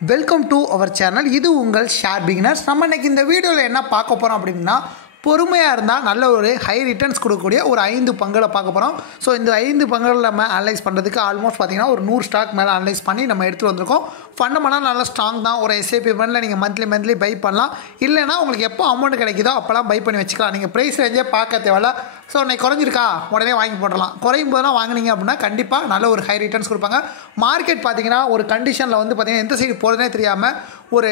Welcome to our channel. இது உங்கள் share beginners. நம்ம இன்றைக்கி இந்த வீடியோவில் என்ன பார்க்க போகிறோம் அப்படின்னா, பொறுமையாக இருந்தால் நல்ல ஒரு ஹை ரிட்டர்ன்ஸ் கொடுக்கக்கூடிய ஒரு 5 பங்குகளை பார்க்க போகிறோம். ஸோ இந்த 5 பங்குகளை நம்ம அனலைஸ் பண்ணுறதுக்கு ஆல்மோஸ்ட் பார்த்திங்கன்னா ஒரு 100 ஸ்டாக் மேலே அனலைஸ் பண்ணி நம்ம எடுத்துகிட்டு வந்திருக்கோம். ஃபண்டமெண்டலாக நல்லா ஸ்ட்ராங் தான். ஒரு எஸ்ஐபி ஃபண்டில் நீங்கள் மந்த்லி பை பண்ணலாம். இல்லைனா உங்களுக்கு எப்போ அமௌண்ட் கிடைக்குதோ அப்போலாம் பை பண்ணி வச்சுக்கலாம். நீங்கள் ப்ரைஸ் ரேஞ்சே பார்க்க தேவையில்ல. ஸோ இன்னைக்கு குறைஞ்சிருக்கா உடனே வாங்கி போடலாம். குறையும் போதெல்லாம் வாங்கினீங்க அப்படின்னா கண்டிப்பாக நல்ல ஒரு ஹை ரிட்டர்ன்ஸ் கொடுப்பாங்க. மார்க்கெட் பார்த்திங்கன்னா ஒரு கண்டிஷனில் வந்து பார்த்திங்கன்னா எந்த சைடு போகிறதுனே தெரியாமல் ஒரு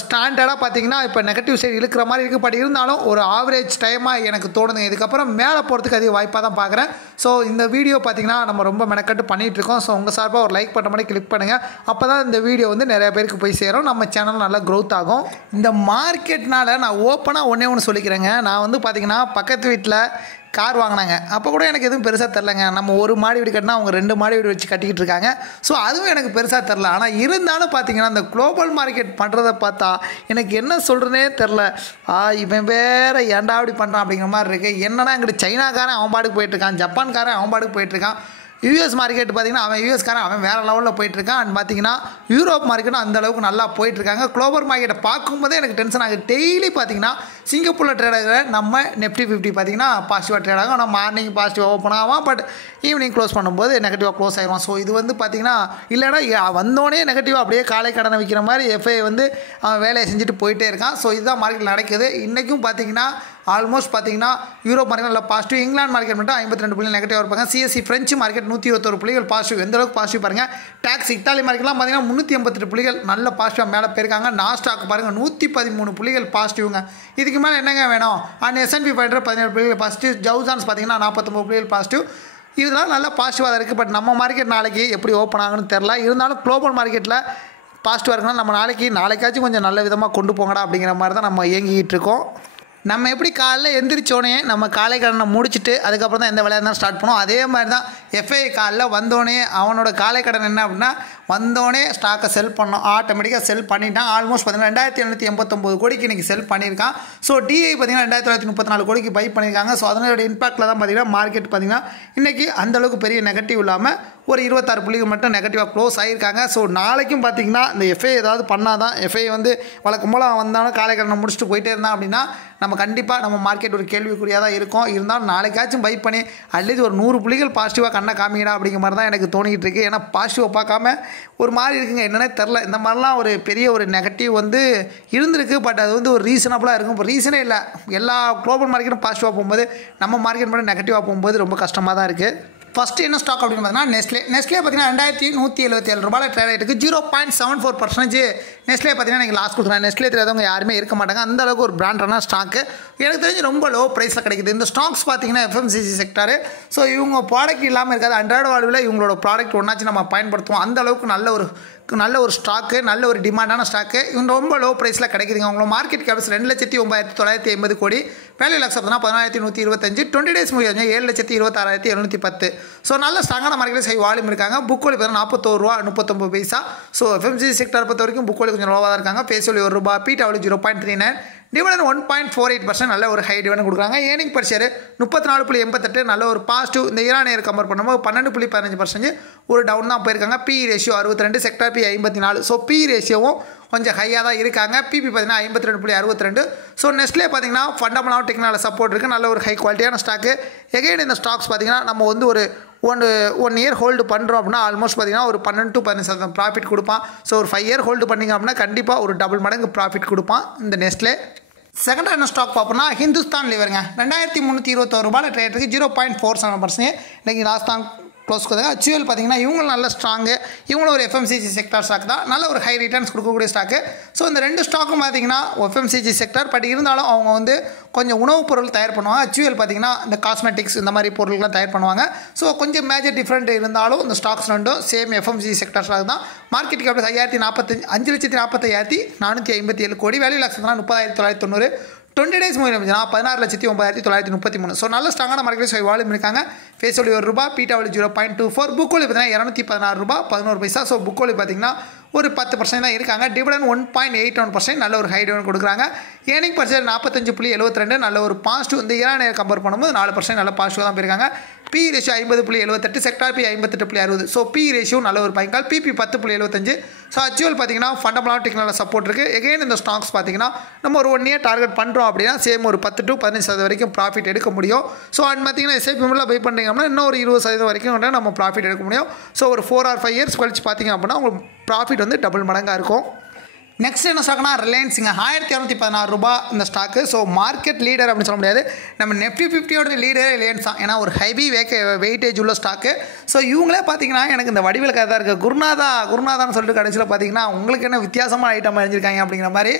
ஸ்டாண்டர்டாக பார்த்தீங்கன்னா இப்போ நெகட்டிவ் சைடு இழுக்கிற மாதிரி இருக்குது. பட் இருந்தாலும் ஒரு ஆவரேஜ் டைமாக எனக்கு தோணுது. இதுக்கப்புறம் மேலே போகிறதுக்கு அதிக வாய்ப்பாக தான் பார்க்குறேன். ஸோ இந்த வீடியோ பார்த்திங்கன்னா நம்ம ரொம்ப மெனக்கட்டு பண்ணிகிட்ருக்கோம். ஸோ உங்கள் சார்பாக ஒரு லைக் பண்ணுற மாதிரி கிளிக் பண்ணுங்கள். அப்போ தான் இந்த வீடியோ வந்து நிறைய பேருக்கு போய் சேரும். நம்ம சேனல் நல்லா க்ரோத் ஆகும். இந்த மார்க்கெட்னால் நான் ஓப்பனாக ஒன்று சொல்லிக்கிறேங்க. நான் வந்து பார்த்திங்கன்னா பக்கத்து வீட்டில் கார் வாங்கினாங்க. அப்போ கூட எனக்கு எதுவும் பெருசாக தெரிலங்க. நம்ம ஒரு மாடி வீடு கட்டினா அவங்க 2 மாடி வீடு வச்சு கட்டிக்கிட்டு இருக்காங்க. ஸோ அதுவும் எனக்கு பெருசாக தெரில. ஆனால் இருந்தாலும் பார்த்தீங்கன்னா இந்த குளோபல் மார்க்கெட் பண்ணுறதை பார்த்தா எனக்கு என்ன சொல்கிறேனே தெரில. இவன் வேறு ஏன்டா அப்படி பண்ணுறான் அப்படிங்கிற மாதிரி இருக்குது. என்னன்னா இங்கிட்டு சைனாக்காரன் அவன் பாட்டுக்கு போயிட்டுருக்கான், ஜப்பான்காரன் அவன் பாட்டுக்கு போயிட்டுருக்கான். யூஎஸ் மார்க்கெட் பார்த்திங்கன்னா அவன் யூஎஸ்காரன் அவன் வேறு லெவலில் போயிட்டுருக்கான். அண்ட் பார்த்திங்கன்னா யூரோப் மார்க்கெட்டும் அந்தளவுக்கு நல்லா போயிட்டுருக்காங்க. குளோபல் மார்க்கெட்டை பார்க்கும்போதே எனக்கு டென்ஷன் ஆகுது. டெய்லி பார்த்திங்கன்னா சிங்கப்பூரில் ட்ரேட் ஆகிற நம்ம நிஃப்டி 50 பார்த்திங்கன்னா பாசிட்டிவாக ட்ரேட் ஆகும். ஆனால் மார்னிங் பாசிட்டிவாக ஓப்பன் ஆகும், பட் ஈவினிங் க்ளோஸ் பண்ணும்போது நெகட்டிவாக க்ளோஸ் ஆகிடும். ஸோ இது வந்து பார்த்திங்கன்னா இல்லைனா வந்தோடனே நெகட்டிவாக அப்படியே காலை கடனை விற்கிற மாதிரி எஃப்ஐ வந்து அவன் வேலையை செஞ்சுட்டு போயிட்டே இருக்கான். ஸோ இதுதான் மார்க்கெட்டில் நடக்குது. இன்றைக்கும் பார்த்திங்கன்னா ஆல்மோஸ்ட் பார்த்திங்கன்னா யூரோப் மார்க்கெட் நல்லா பாசிட்டிவ். இங்கிலாந்து மார்க்கெட் மட்டும் 52 புள்ளி நெகட்டிவாக இருப்பாங்க. சிஎஸ்சி ஃப்ரெஞ்சு மார்க்கெட் 121 புள்ளிகள் பாசிட்டிவ். எந்த அளவுக்கு பாசிட்டிவ் பாருங்கள். டாக்ஸ் இத்தாலி மார்க்கெட்லாம் பார்த்திங்கன்னா 388 புள்ளிகள் நல்ல பாசிட்டிவாக மேலே போயிருக்காங்க. நாஸ்டாக் பாருங்கள் 113 புள்ளிகள் பாசிட்டிவ்ங்க. இதுக்கு மேலே என்னங்க வேணும்? அண்ட் S&P 500 17 புள்ளிகள் பாசிட்டிவ். ஜவுசான்ஸ் பார்த்திங்கன்னா 49 புள்ளிகள் பாசிட்டிவ். இதெல்லாம் நல்லா பாசிட்டிவாக தான் இருக்குது. பட் நம்ம மார்க்கெட் நாளைக்கு எப்படி ஓப்பன் ஆகுன்னு தெரில. இருந்தாலும் குளோபல் மார்க்கெட்டில் பாசிட்டிவாக இருக்குன்னா நம்ம நாளைக்காச்சும் கொஞ்சம் நல்ல விதமாக கொண்டு போங்கடா அப்படிங்கிற மாதிரி தான் நம்ம இயங்கிக்கிட்டு இருக்கோம். நம்ம எப்படி காலைல எந்திரிச்சோடனே நம்ம காலை கடனை முடிச்சுட்டு அதுக்கப்புறம் தான் எந்த வேலையாக தான் ஸ்டார்ட் பண்ணோம். அதே மாதிரி தான் எஃப்ஐ காலைல வந்தோடனே அவனோட காலை கடன் என்ன அப்படின்னா வந்தோடனே ஸ்டாக்கை செல் பண்ணோம். ஆட்டோமேட்டிக்காக செல் பண்ணிட்டான். ஆல்மோஸ்ட் பார்த்திங்கன்னா 2789 கோடிக்கு இன்றைக்கி செல் பண்ணியிருக்கான். ஸோ டிஐ பார்த்திங்கன்னா 2934 கோடிக்கு பை பண்ணியிருக்காங்க. ஸோ அதனோட இம்பாக்டில் தான் பார்த்திங்கன்னா மார்க்கெட் பார்த்திங்கன்னா இன்றைக்கி அந்தளவுக்கு பெரிய நெகட்டிவ் இல்லாமல் ஒரு 26 புள்ளிகள் மட்டும் நெகட்டிவாக க்ளோஸ் ஆகியிருக்காங்க. ஸோ நாளைக்கும் பார்த்திங்கன்னா இந்த எஃப்ஐ ஏதாவது பண்ணால் தான் எஃப்ஐ வந்து வழக்கம் போல் வந்தாலும் காலை கடனை முடிச்சுட்டு போயிட்டே இருந்தான் அப்படின்னா நம்ம கண்டிப்பாக நம்ம மார்க்கெட் ஒரு கேள்விக்குறியாக தான் இருக்கும். இருந்தாலும் நாளைக்காச்சும் பை பண்ணி அட்லீஸ்ட் ஒரு 100 புள்ளிகள் பாசிட்டிவாக கண்ணை காமிங்கடா அப்படிங்கிற மாதிரி தான் எனக்கு தோணிக்கிட்டு இருக்குது. ஏன்னா பாசிட்டிவாக பார்க்காம ஒரு மாதிரி இருக்குங்க. என்னன்னே தெரில. இந்த மாதிரிலாம் ஒரு பெரிய ஒரு நெகட்டிவ் வந்து இருந்திருக்கு. பட் அது வந்து ஒரு ரீசனபுளாக இருக்கும். இப்போ ரீசனே இல்லை. எல்லா குளோபல் மார்க்கெட்டும் பாசிட்டிவாக போகும்போது நம்ம மார்க்கெட் மட்டும் நெகட்டிவாக போகும்போது ரொம்ப கஷ்டமாக தான் இருக்குது. ஃபஸ்ட்டு என்ன ஸ்டாக் அப்படின்னு பார்த்தீங்கன்னா நெஸ்லே பார்த்திங்கன்னா 2177 ரூபாயில் ட்ரேட் ஆகிட்டு 0.74% நெஸ்லே பார்த்திங்கன்னா நீங்கள் லாஸ் கொடுக்குறேன். நெஸ்லே தெரியாதவங்க யாருமே இருக்க மாட்டாங்க. அந்த அளவுக்கு ஒரு பிராண்டான ஸ்டாக்கு எனக்கு தெரிஞ்சு ரொம்ப லோ ப்ரைஸில் கிடைக்குது. இந்த ஸ்டாக்ஸ் பார்த்திங்கன்னா FMCG செக்டாரு. ஸோ இவங்க ப்ராடக்ட் இல்லாமல் இருக்காது. அன்றாட வாழ்வில் இவங்களோட ப்ராடக்ட் ஒன்றாச்சு நம்ம பயன்படுத்துவோம். அந்த அளவுக்கு நல்ல ஒரு ஸ்டாக்கு, நல்ல ஒரு டிமாண்டான ஸ்டாக்கு. இவங்க ரொம்ப லோ ப்ரைஸில் கிடைக்குதுங்க. அவங்களோட மார்க்கெட் கேப்ஸ் 2,09,980 கோடி. வேல்யூ லாக்ஸ் பார்த்தீங்கன்னா 14,125. 20 டேஸ் முடியாது 7,26,710. ஸோ நல்ல ஸ்ட்ராங்கான மார்க்கெட்டில் சை வால்யூம் இருக்காங்க. புக் வேல்யூ பார்த்தீங்கன்னா 41 ரூபா 39 பைசா. ஸோ FMCG செக்டார் பொறுத்த வரைக்கும் புக் வேல்யூ கொஞ்சம் லோவாக தான் இருக்காங்க. ஃபேஸ் வேல்யூ 1 ரூபா, PW 0.39, டிவிடெண்ட் 1.48% நல்ல ஒரு ஹை டிவிடெண்ட் கொடுக்குறாங்க. ஏர்னிங் பர் ஷேர் 34.88 நல்ல ஒரு பாசிட்டிவ். இந்த ஈரானியர் கம்பேர் பண்ணும்போது 12.15% ஒரு டவுன் தான் போயிருக்காங்க. P ratio 62, sector P 54. So P ரேஷியோவும் கொஞ்சம் ஹையாக தான் இருக்காங்க. பிபி பார்த்திங்கன்னா 52.62. ஸோ நெஸ்ட்லே பார்த்திங்கன்னா ஃபண்டமெண்டலாக டெக்னாலஜி சப்போர்ட் இருக்குது. நல்ல ஒரு ஹை குவாலிட்டியான ஸ்டாக்கு. எகைன் இந்த ஸ்டாக்ஸ் பார்த்திங்கன்னா நம்ம வந்து ஒரு ஒன் இயர் ஹோல்டு பண்ணுறோம் அப்படின்னா ஆல்மோஸ்ட் பார்த்திங்கன்னா ஒரு 12 to 15% ப்ராஃபிட் கொடுப்பான். ஸோ ஒரு 5 இயர் ஹோல்டு பண்ணிங்க அப்படின்னா கண்டிப்பாக ஒரு டபுள் மடங்கு ப்ராஃபிட் கொடுப்பான் இந்த நெஸ்ட்லே. செகண்டாக என்ன ஸ்டாக் பார்ப்போம்னா ஹிந்துஸ்தான் லிவருங்க. 2321 ரூபாயில் ட்ரேட் இருக்குது. 0.47% இன்றைக்கி லாஸ்ட் தான் க்ளோஸ் கொடுங்க. HUL பார்த்திங்கன்னா இவங்களும் நல்ல ஸ்ட்ராங்கு. இவங்களும் ஒரு FMCG செக்டார் ஸ்டாக் தான். நல்ல ஒரு ஹை ரிட்டர்ன்ஸ் கொடுக்கக்கூடிய ஸ்டாக்கு. ஸோ இந்த 2 ஸ்டாக்கும் பார்த்திங்கன்னா FMCG செக்டார். பட் இருந்தாலும் அவங்க வந்து கொஞ்சம் உணவுப் பொருள் தயார் பண்ணுவாங்க. HUL பார்த்திங்கன்னா இந்த காஸ்மெட்டிக்ஸ் இந்த மாதிரி பொருட்கள்லாம் தயார் பண்ணுவாங்க. ஸோ கொஞ்சம் மேஜர் டிஃப்ரெண்ட் இருந்தாலும் இந்த ஸ்டாக்ஸ் ரெண்டும் சேம் FMCG செக்டார் ஸ்டாக் தான். மார்க்கெட் கேப் 5,45,457 கோடி. Value lakhs 30,990. 20 days movie 16,09,933. So நல்ல ஸ்ட்ராங்கான மார்க்கெட் வால்யூம் இருக்காங்க. ஃபேஸ் வேல்யூ 1 ரூபா, PW 0.24. புக் வேல்யூ பார்த்தீங்கன்னா 216 ரூபா 11 பைசா. ஸோ புக் வேல்யூ பார்த்திங்கன்னா ஒரு 10% தான் இருக்காங்க. டிவிடெண்ட் 1.81% நல்ல ஒரு ஹை டிவிடெண்ட் கொடுக்குறாங்க. ஏர்னிங் பர் ஷேர் 45.72 நல்ல ஒரு பாசிட்டிவ். இந்த ஈரானியர் கம்பேர் பண்ணும்போது 4% நல்ல பாசிட்டிவ் தான் போயிருக்காங்க. P ratio 50.78, sector B 58.60. So B ratio நல்ல ஒரு பைக்கால். பிபி 10.75, ஸோ HUL பார்த்தீங்கன்னா ஃபண்டமெண்டல் டெக்னாலஜி சப்போர்ட் இருக்குது. எகைன் இந்த ஸ்டாக்ஸ் பார்த்தீங்கன்னா நம்ம ஒரு 1 இயர் டார்கெட் பண்ணுறோம் அப்படின்னா சேம் ஒரு 10 to 15% வரைக்கும் ப்ராஃபிட் எடுக்க முடியும். ஸோ அண்ட் பார்த்தீங்கன்னா SIP பை பண்ணுறீங்க அப்படின்னா இன்னும் ஒரு 20% வரைக்கும் நம்ம ப்ராஃபிட் எடுக்க முடியும். ஸோ ஒரு 4 or 5 இயர்ஸ் கழிச்சு பார்த்தீங்க அப்படின்னா உங்களுக்கு ப்ராஃபிட் வந்து டபுள் மடங்காக இருக்கும். நெக்ஸ்ட் என்ன ஸ்டாக்னா ரிலையன்ஸுங்க 1216 ரூபா இந்த ஸ்டாக்கு. ஸோ மார்க்கெட் லீடர் அப்படின்னு சொல்ல முடியாது, நம்ம Nifty 50 லீடரே ரிலையன்ஸ் தான். ஏன்னா ஒரு ஹெவி வெயிட்டேஜ் உள்ள ஸ்டாக்கு. ஸோ இவங்களே பார்த்தீங்கன்னா எனக்கு இந்த வடிவில் கதை தான் இருக்குது, குருநாதான்னு சொல்லிட்டு கடைசியில் பார்த்தீங்கன்னா உங்களுக்கு என்ன வித்தியாசமான ஐட்டம் அழிஞ்சிருக்காங்க அப்படிங்கிற மாதிரி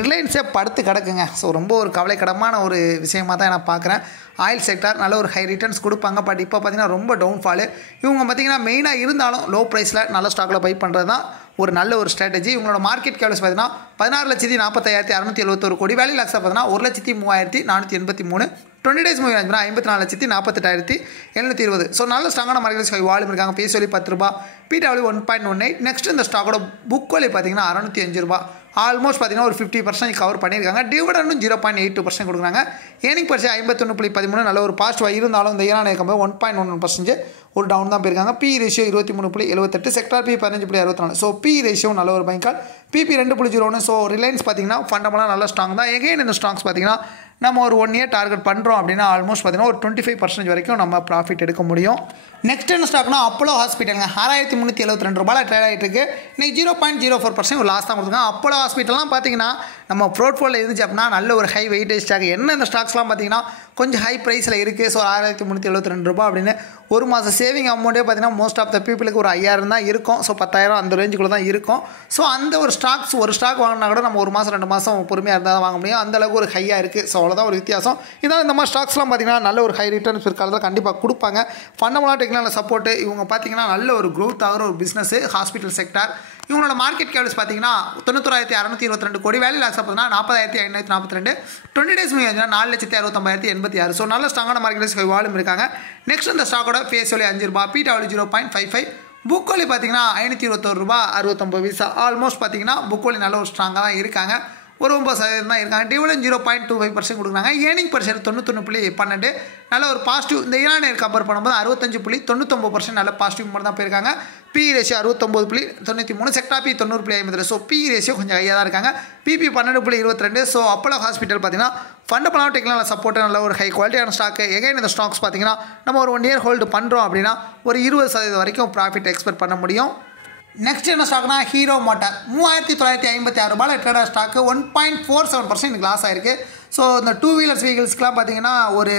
ரிலையன்ஸே படுத்து கிடக்குங்க. ஸோ ரொம்ப ஒரு கவலைக்கிடமான ஒரு விஷயமாக தான் நான் பார்க்குறேன். ஆயில் செக்டார் நல்ல ஒரு ஹை ரிட்டர்ன்ஸ் கொடுப்பாங்க, பட் இப்போ பார்த்தீங்கன்னா ரொம்ப டவுன்ஃபாலு. இவங்க பார்த்தீங்கன்னா மெயினாக இருந்தாலும் லோ ப்ரைஸில் நல்ல ஸ்டாக்கில் பை பண்ணுறது தான் ஒரு நல்ல ஒரு ஸ்ட்ராட்டஜி. இவங்களோட மார்க்கெட் கேப்ஸ் பார்த்தீங்கன்னா 16,45,661 கோடி, வேல்யூ லாக்ஸாக பார்த்தீங்கன்னா 1,03,483, 20 days மூவி ஆச்சுன்னா 54,48,720. ஸோ நல்ல ஸ்ட்ராங்கான மார்க்கெட் வால்யூம் இருக்காங்க. பேஸ் வேல்யூ 10 ரூபா, PW 1.18. நெக்ஸ்ட் இந்த ஸ்டாக்கோட புக் வேல்யூ பார்த்தீங்கன்னா 605 ரூபா. ஆல்மோஸ்ட் பார்த்தீங்கன்னா ஒரு 50% கவர் பண்ணியிருக்காங்க. டிவிடண்டும் 0.82% கொடுக்குறாங்க. ஏர்னிங் பர் ஷேர் 51.13 நல்ல ஒரு பாசிட்டிவாக இருந்தாலும் இந்த ஈரான் இருக்கும்போது 1.11% ஒரு டவுன் தான் போயிருக்காங்க. PE ratio 23.78, sector PE 15.64. So PE ratio நல்ல ஒரு பைக்கால், PP 2.01. ஸோ ரிலையன்ஸ் பார்த்தீங்கன்னா ஃபண்டமெண்டலாக நல்ல ஸ்ட்ராங் தான். எகைன் இந்த ஸ்டாக்ஸ் பார்த்தீங்கன்னா நம்ம ஒரு 1 இயர் டார்கெட் பண்ணுறோம் அப்படின்னா ஆல்மோஸ்ட் பார்த்தீங்கன்னா ஒரு 25% வரைக்கும் நம்ம ப்ராஃபிட் எடுக்க முடியும். நெக்ஸ்ட் என்ன ஸ்டாக்னா அப்போலோ ஹாஸ்பிட்டலுங்க 6372 ரூபாயில் ட்ரேட் ஆகிட்டு இருக்கு. இன்னைக்கு 0.04% ஒரு லாஸ் தான் கொடுத்துருக்காங்க. அப்போலோ ஹாஸ்பிட்டல்லாம் பார்த்தீங்கன்னா நம்ம போர்ட்ஃபோலியோ இருந்துச்சு அப்படின்னா நல்ல ஒரு ஹை வெயிட்டேஜ் ஸ்டாக். என்ன இந்த ஸ்டாக்ஸ்லாம் பார்த்தீங்கன்னா கொஞ்சம் ஹை ப்ரைஸில் இருக்குது. ஸோ 6372 ரூபா அப்படின்னு ஒரு மாதம் சேவிங் அமௌண்ட்டே பார்த்தீங்கன்னா மோஸ்ட் ஆஃப் த பீப்புளுக்கு ஒரு 5000 தான் இருக்கும். ஸோ 10,000 அந்த ரேஞ்சுக்குள்ளே தான் இருக்கும். ஸோ அந்த ஒரு ஸ்டாக் வாங்கினா கூட நம்ம ஒரு மாதம் 2 மாதம் பொறுமையாக இருந்தால் தான் வாங்க முடியும். அந்தளவுக்கு ஒரு ஹையாக இருக்குது. ஸோ அவ்வளோதான் ஒரு வித்தியாசம். இதான் இந்த மாதிரி ஸ்டாக்ஸ்லாம் பார்த்தீங்கன்னா நல்ல ஒரு ஹை ரிட்டர்ன்ஸ் பிற்காலத்தில் கண்டிப்பாக கொடுப்பாங்க. ஃபண்டமெண்டல் டெக்னாலஜி சப்போர்ட்டு இவங்க பார்த்தீங்கன்னா நல்ல ஒரு க்ரோத் ஆகிற ஒரு பிஸ்னஸ் ஹாஸ்பிட்டல் செக்டார். இவங்களோட மார்க்கெட் கேப்ஸ் பார்த்தீங்கன்னா 91,622 கோடி, வேல்யூ லாக்ஸாக பார்த்தீங்கன்னா 40,542, 20 days மூவி ஆச்சுன்னா 4,69,086. ஸோ நல்ல ஸ்ட்ராங்கான மார்க்கெட் வால்யூம் இருக்காங்க. நெக்ஸ்ட் இந்த ஸ்டாக்கோட ஃபேஸ் வேல்யூ 5 ரூபா, PW 0.55, புக் வேல்யூ பார்த்தீங்கன்னா 521 ரூபா 69 பைசா. ஆல்மோஸ்ட் பார்த்தீங்கன்னா புக் வேல்யூ நல்ல ஒரு ஸ்ட்ராங்காக தான் இருக்காங்க. ஒரு 9% தான் இருக்காங்க. டிவிடெண்ட் 0.25% கொடுக்குறாங்க. ஏர்னிங் பர் ஷேர் 91.12 நல்ல ஒரு பாசிட்டிவ். இந்த ஈரான் கம்பேர் பண்ணும்போது 65.99% நல்ல பாசிட்டிவ் மட்டும் தான் போயிருக்காங்க. PE ratio 69.93, sector PE 90.50. So PE ratio கொஞ்சம் ஹையாக தான் இருக்காங்க. PP 12.22. ஸோ அப்போலோ ஹாஸ்பிட்டல் பார்த்தீங்கன்னா ஃபண்டமெண்டல் டெக்னாலஜி சப்போர்ட் நல்ல ஒரு ஹை குவாலிட்டியான ஸ்டாக்கு. எகைன் இந்த ஸ்டாக்ஸ் பார்த்தீங்கன்னா நம்ம ஒரு 1 இயர் ஹோல்டு பண்ணுறோம் அப்படின்னா ஒரு 20% வரைக்கும் ப்ராஃபிட் எக்ஸ்பெக்ட் பண்ண முடியும். நெக்ஸ்ட் என்ன ஸ்டாக்னா ஹீரோ மோட்டார் 3956 ரூபாயில் ட்ரேடர் ஸ்டாக்கு 1.47% எனக்கு லாஸ் ஆயிருக்கு. ஸோ இந்த 2 வீலர்ஸ் வெஹிக்கிள்ஸ்க்குலாம் பார்த்தீங்கன்னா ஒரு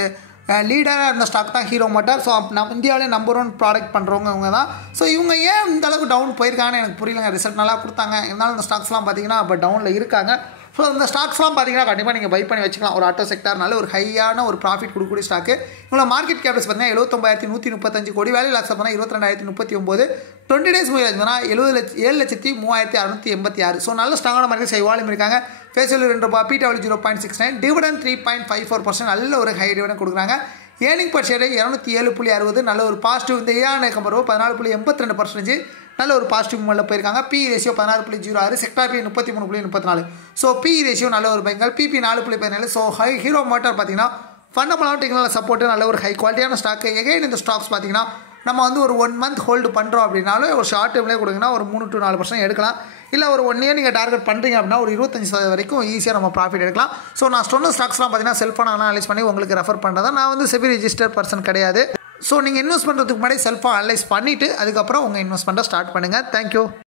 லீடராக இருந்த ஸ்டாக் தான் ஹீரோ மோட்டார். ஸோ இந்தியாவிலே நம்பர் 1 ப்ராடக்ட் பண்ணுறவங்க இவங்க தான். ஸோ இவங்க ஏன் இந்த அளவுக்கு டவுன் போயிருக்காங்கன்னு எனக்கு புரியலங்க. ரிசல்ட் நல்லா கொடுத்தாங்க, இருந்தாலும் இந்த ஸ்டாக்ஸ்லாம் பார்த்தீங்கன்னா இப்போ டவுனில் இருக்காங்க. ஸோ இந்த ஸ்டாக்ஸ்லாம் பார்த்தீங்கன்னா கண்டிப்பாக நீங்கள் பை பண்ணி வச்சுக்கலாம். ஒரு ஆட்டோ செக்டார் நல்ல ஒரு ஹையான ஒரு ப்ராஃபிட் கொடுக்கக்கூடிய ஸ்டாக்கு. இவங்களோட மார்க்கெட் கேப்ஸ் பார்த்தீங்கன்னா 79,135 கோடி, வேல்யூ லாக்ஸ் பார்த்தீங்கன்னா 22,039, 20 days மூவி ஆச்சுன்னா 7,03,686. ஸோ நல்ல ஸ்ட்ராங்கான மார்க்கெட் வால்யூம் இருக்காங்க. ஃபேஸ் வேல்யூ 2 ரூபா, PW 0.69, டிவிடெண்ட் 3.54% நல்ல ஒரு ஹை டிவிடெண்ட் கொடுக்குறாங்க. ஏர்னிங் பர் ஷேர் 207.60 நல்ல ஒரு பாசிட்டிவ். இந்த ஈரான் கம்பேர் 14.82% நல்ல ஒரு பாசிட்டிவ் மூமெண்ட்டில் போயிருக்காங்க. PE ratio 16.06, sector PE 33.34. So PE ratio நல்ல ஒரு பைக்கால், PP 4.17. ஸோ ஹீரோ மோட்டார் பார்த்தீங்கன்னா ஃபண்டமெண்டல் டெக்னாலஜி சப்போர்ட்டு நல்ல ஒரு ஹை குவாலிட்டியான ஸ்டாக்கு. எகைன் இந்த ஸ்டாக்ஸ் பார்த்தீங்கன்னா நம்ம வந்து ஒரு 1 month ஹோல்டு பண்ணுறோம் அப்படின்னாலும் ஒரு ஷார்ட் டைம்லேயே கொடுங்கன்னா ஒரு 3 to 4% எடுக்கலாம். இல்லை ஒரு 1 year நீங்கள் டார்கெட் பண்ணுறீங்க அப்படின்னா ஒரு 25% வரைக்கும் ஈஸியாக நம்ம ப்ராஃபிட் எடுக்கலாம். ஸோ நான் சொன்ன ஸ்டாக்ஸ்லாம் பார்த்தீங்கன்னா செல்ஃபான அனலைஸ் பண்ணி உங்களுக்கு ரெஃபர் பண்ணுறதா. நான் வந்து செபி ரெஜிஸ்டர் பர்சன் கிடையாது. ஸோ நீங்கள் இன்வெஸ்ட் பண்ணுறதுக்கு முன்னாடி செல்ஃபாக அனலைஸ் பண்ணிவிட்டு அதுக்கப்புறம் உங்கள் இன்வெஸ்ட்மெண்ட்டை ஸ்டார்ட் பண்ணுங்கள். தேங்க்யூ.